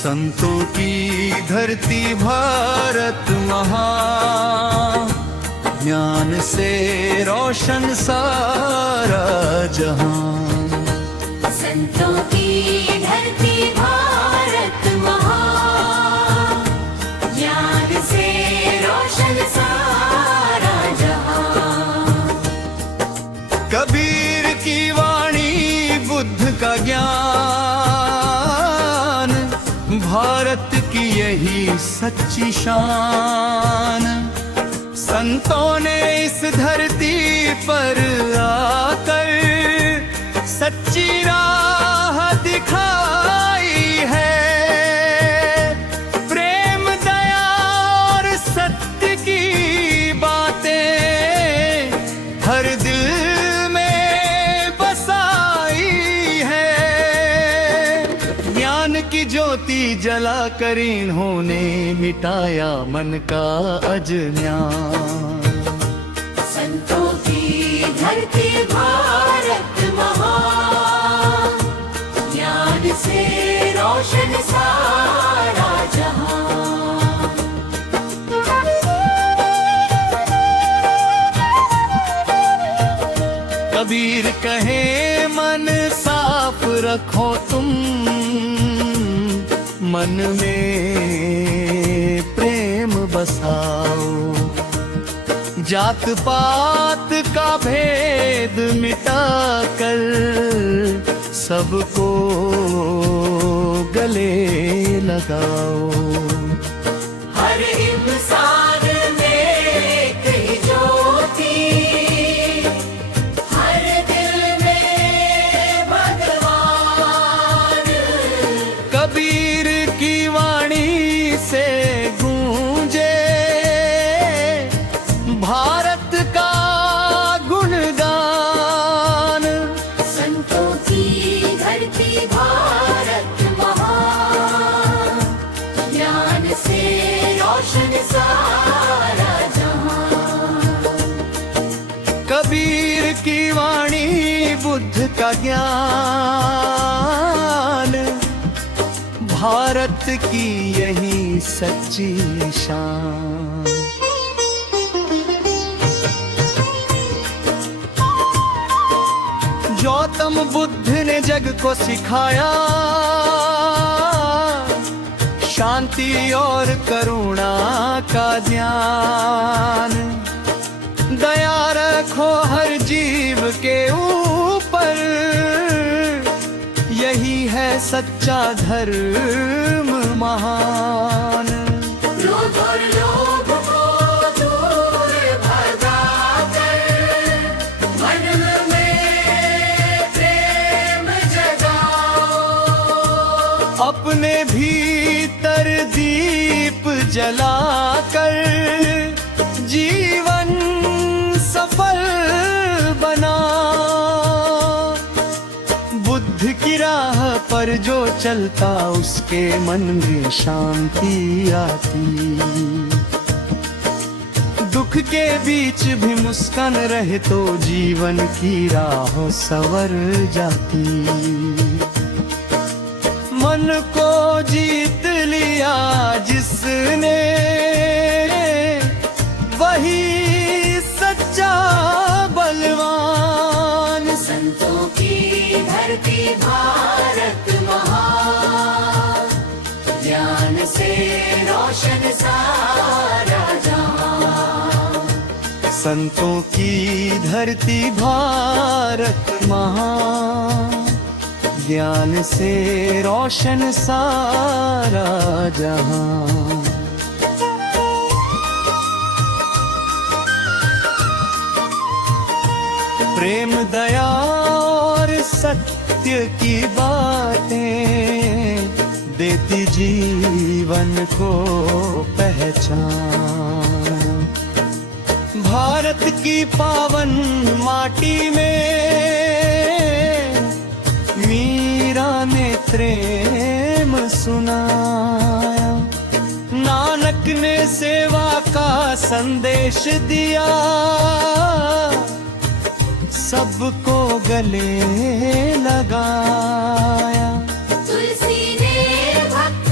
संतों की धरती भारत महान, ज्ञान से रोशन सारा जहां। संतों की धरती भारत महान, ज्ञान से रोशन सारा जहां। कबीर की वाणी, बुद्ध का ज्ञान, भारत की यही सच्ची शान। संतों ने इस धरती पर आकर सच्ची राह दिखाई है। प्रेम, दया और सत्य की बातें हर दिल में बसाई है। ज्ञान की ज्योति जलाकर इन्होंने मिटाया मन का अज्ञान। संतों की धरती भारत महान, ज्ञान से रोशन सारा जहां। कबीर कहे मन साफ रखो तुम, मन में प्रेम बसाओ। जात पात का भेद मिटाकर सबको गले लगाओ। हर इंसान में एक ही ज्योति, हर दिल में भगवान। कबीर की वाणी से गूंजे भारत का गुणगान। संतों की धरती भारत महान, ज्ञान से रोशन सारा जहां। कबीर की वाणी, बुद्ध का ज्ञान, भारत की यही सच्ची शान। गौतम बुद्ध ने जग को सिखाया, शांति और करुणा का ध्यान। दया रखो हर जीव के ऊपर, यही है सच्चा धर्म महान। क्रोध और लोभ को दूर भगाकर, मन में प्रेम जगाओ। अपने भीतर दीप जलाकर जीवन सफल बना। बुद्ध की राह पर जो चलता, उसके मन में शांति आती। दुख के बीच भी मुस्कान रहे तो जीवन की राह संवर जाती। मन को जीत लिया जिसने, वही सच्चा बलवान। संतों की धरती भारत महान, ज्ञान से रोशन सारा जहां। संतों की धरती भारत महान, ज्ञान से रोशन सारा जहां। प्रेम, दया और सत्य की बातें देती जीवन को पहचान। भारत की पावन माटी में मीरा ने प्रेम सुनाया। नानक ने सेवा का संदेश दिया, सबको गले लगाया। तुलसी ने भक्त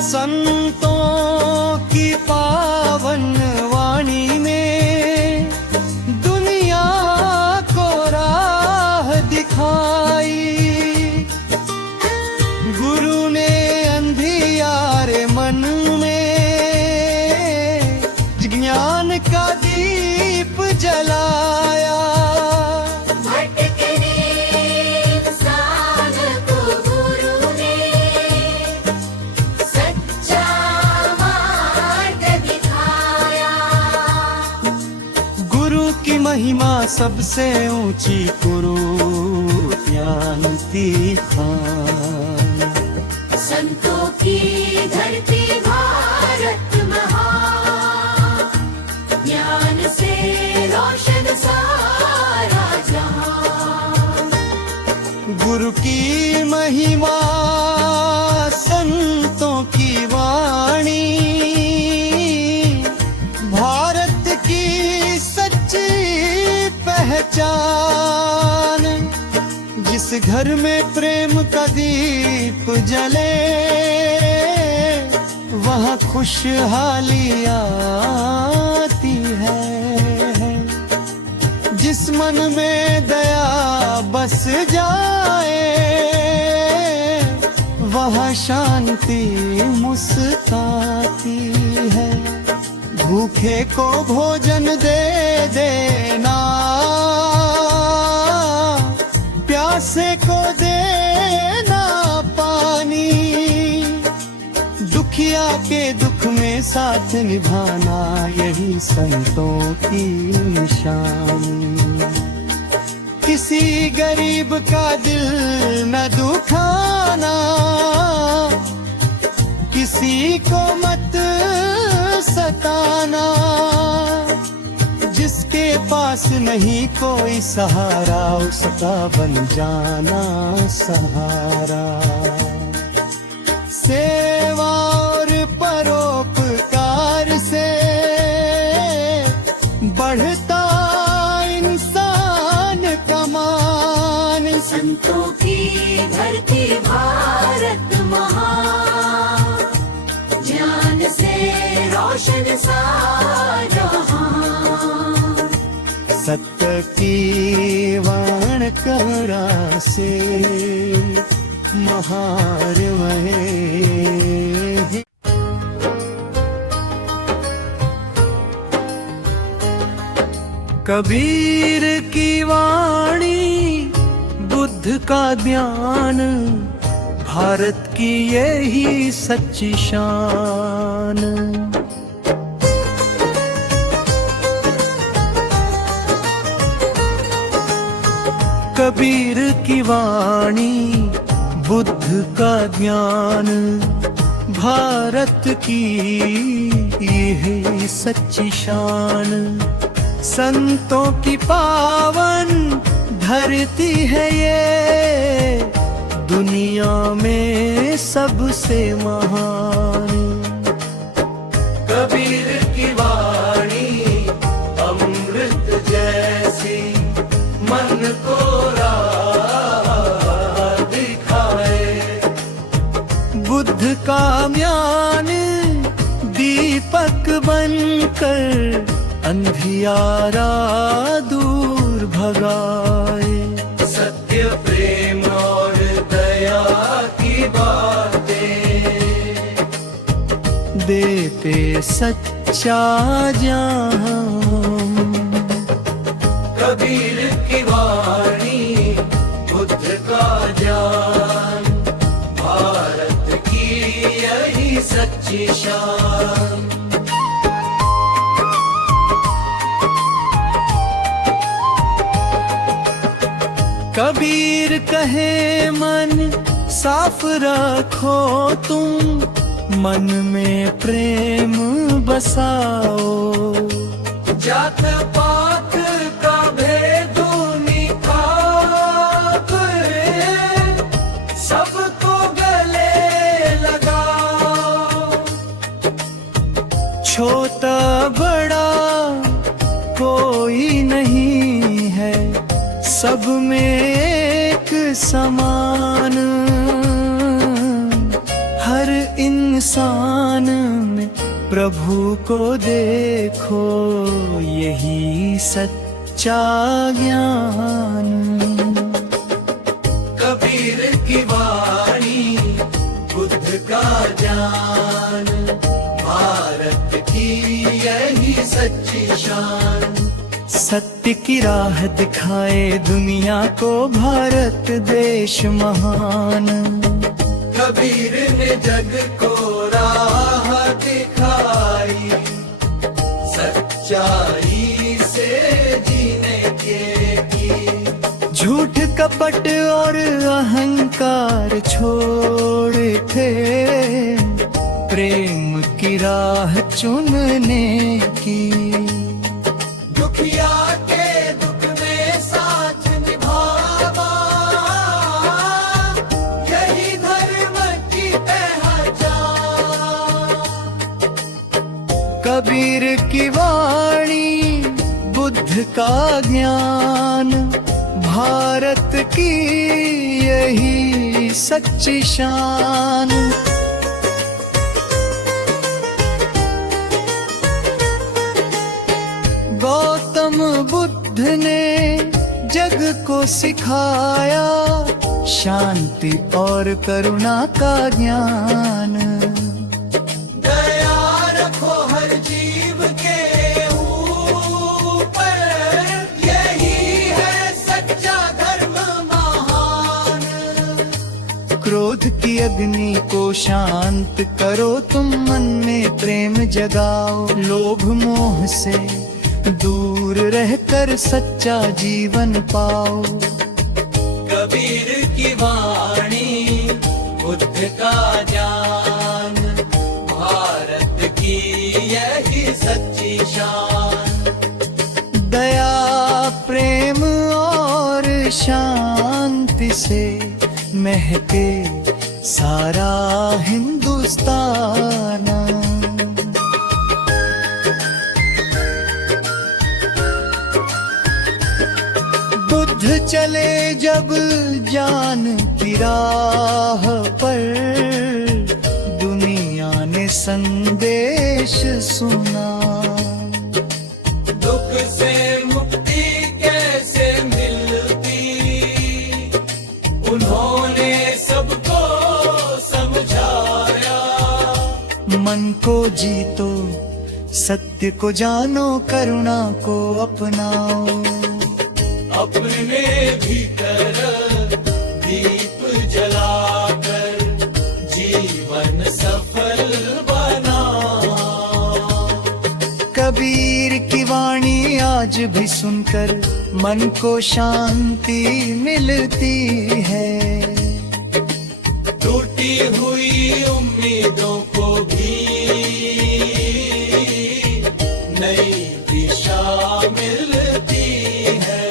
संतों की पावन वाणी में दुनिया को राह दिखाई। गुरु ने अंधियारे मन में ज्ञान का दीप जलाया। महिमा सबसे ऊंची गुरु ज्ञानती खान। संतों की धरती भारत महान, ज्ञान से रोशन सारा जहां। गुरु की महिमा संतों की वाणी, भारत की पहचान। जिस घर में प्रेम का दीप जले वहाँ खुशहाली आती है। जिस मन में दया बस जाए वहाँ शांति मुस्काती है। भूखे को भोजन दे देना, प्यासे को देना पानी, दुखिया के दुख में साथ निभाना यही संतों की निशानी। किसी गरीब का दिल न दुखाना, किसी को मत सताना। जिसके पास नहीं कोई सहारा उसका बन जाना सहारा। सेवा और परोपकार से बढ़ता इंसान का मान। संतों की धरती भारत महान, ज्ञान से रोशन सारा जहां। सत्य की वाण करा से महार वहे। कबीर की वाणी बुद्ध का ध्यान, भारत की यही सच्ची शान। कबीर की वाणी बुद्ध का ज्ञान, भारत की यही सच्ची शान। संतों की पावन धरती है ये, दुनिया में सबसे महान। कबीर की वाणी अमृत जैसी, मन को राह दिखाए। बुद्ध का ज्ञान दीपक बनकर अंधियारा दूर भगाए। सत्य प्रेम और दया की बातें देते सच्चा ज्ञान। कबीर की वाणी बुद्ध का ज्ञान, भारत की यही सच्ची शान। कबीर कहे मन साफ रखो तुम, मन में प्रेम बसाओ। जात पात का भेद निकाल सबको गले लगाओ। छोटा बड़ा कोई नहीं है, सब में एक समान। हर इंसान में प्रभु को देखो, यही सच्चा ज्ञान। कबीर की वाणी, बुद्ध का ज्ञान, भारत की यही सच्ची शान। सत्य की राह दिखाए दुनिया को भारत देश महान। कबीर ने जग को राह दिखाई, सच्चाई से जीने के की। झूठ कपट और अहंकार छोड़ के प्रेम की राह चुनने की। दुखिया के दुख में साथ निभावा, यही धर्म की पहचान। कबीर की वाणी, बुद्ध का ज्ञान, भारत की यही सच्ची शान। गौतम बुद्ध ने जग को सिखाया, शांति और करुणा का ज्ञान। दया रखो हर जीव के ऊपर, यही है सच्चा धर्म महान। क्रोध की अग्नि को शांत करो, तुम मन में प्रेम जगाओ। लोभ मोह से दूर रहकर सच्चा जीवन पाओ। कबीर की वाणी, बुद्ध का ज्ञान, भारत की यही सच्ची शान। दया प्रेम और शांति से महके सारा हिंदुस्तान। बुद्ध चले जब ज्ञान की राह पर, दुनिया ने संदेश सुना। दुख से मुक्ति कैसे मिलती, उन्होंने सबको समझाया। मन को जीतो, सत्य को जानो, करुणा को अपनाओ। अपने भीतर दीप जलाकर जीवन सफल बनाओ। कबीर की वाणी आज भी सुनकर मन को शांति मिलती है। टूटी हुई उम्मीदों को भी नई दिशा मिलती है।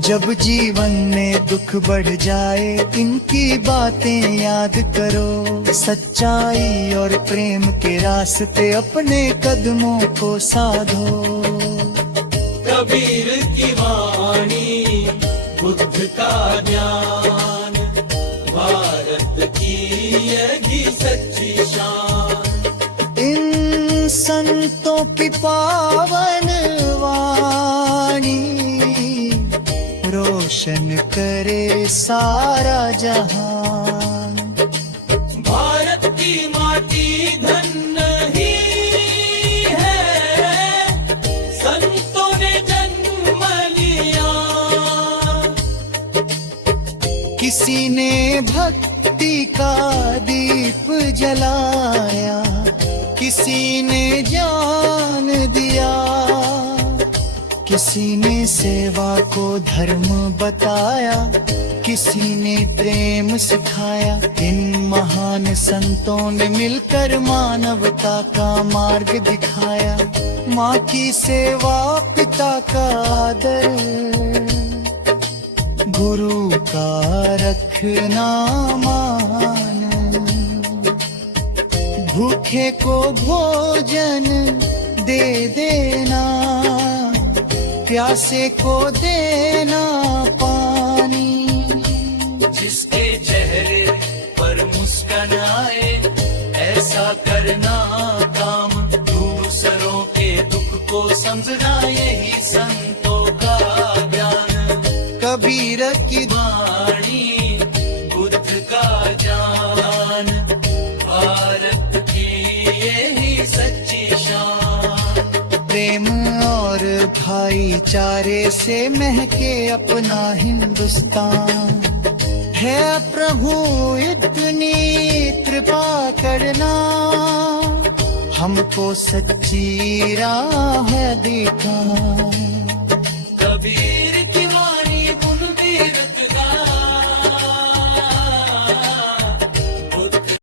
जब जीवन में दुख बढ़ जाए, इनकी बातें याद करो। सच्चाई और प्रेम के रास्ते अपने कदमों को साधो। कबीर की वाणी, बुद्ध का ज्ञान, भारत की यही सच्ची शान। इन संतों की पावन वाणी रोशन करे सारा जहान। भारत की माटी धन ही है, संतों ने जन्म लिया। किसी ने भक्ति का दीप जलाया, किसी ने जान दिया, किसी ने सेवा को धर्म बताया, किसी ने प्रेम सिखाया। इन महान संतों ने मिलकर मानवता का मार्ग दिखाया। माँ की सेवा, पिता का आदर, गुरु का रखना मान। भूखे को भोजन दे देना, प्यासे को देना पानी। जिसके चेहरे पर मुस्कान आए, करना काम, दूसरों के दुख को समझना यही संतों का ज्ञान। कबीर की वाणी बुद्ध का ज्ञान, भारत की यही सच्ची शान। प्रेम और भाईचारे से महके अपना हिंदुस्तान, है प्रभु इतनी कृपा करना, हमको सच्ची राह दिखा।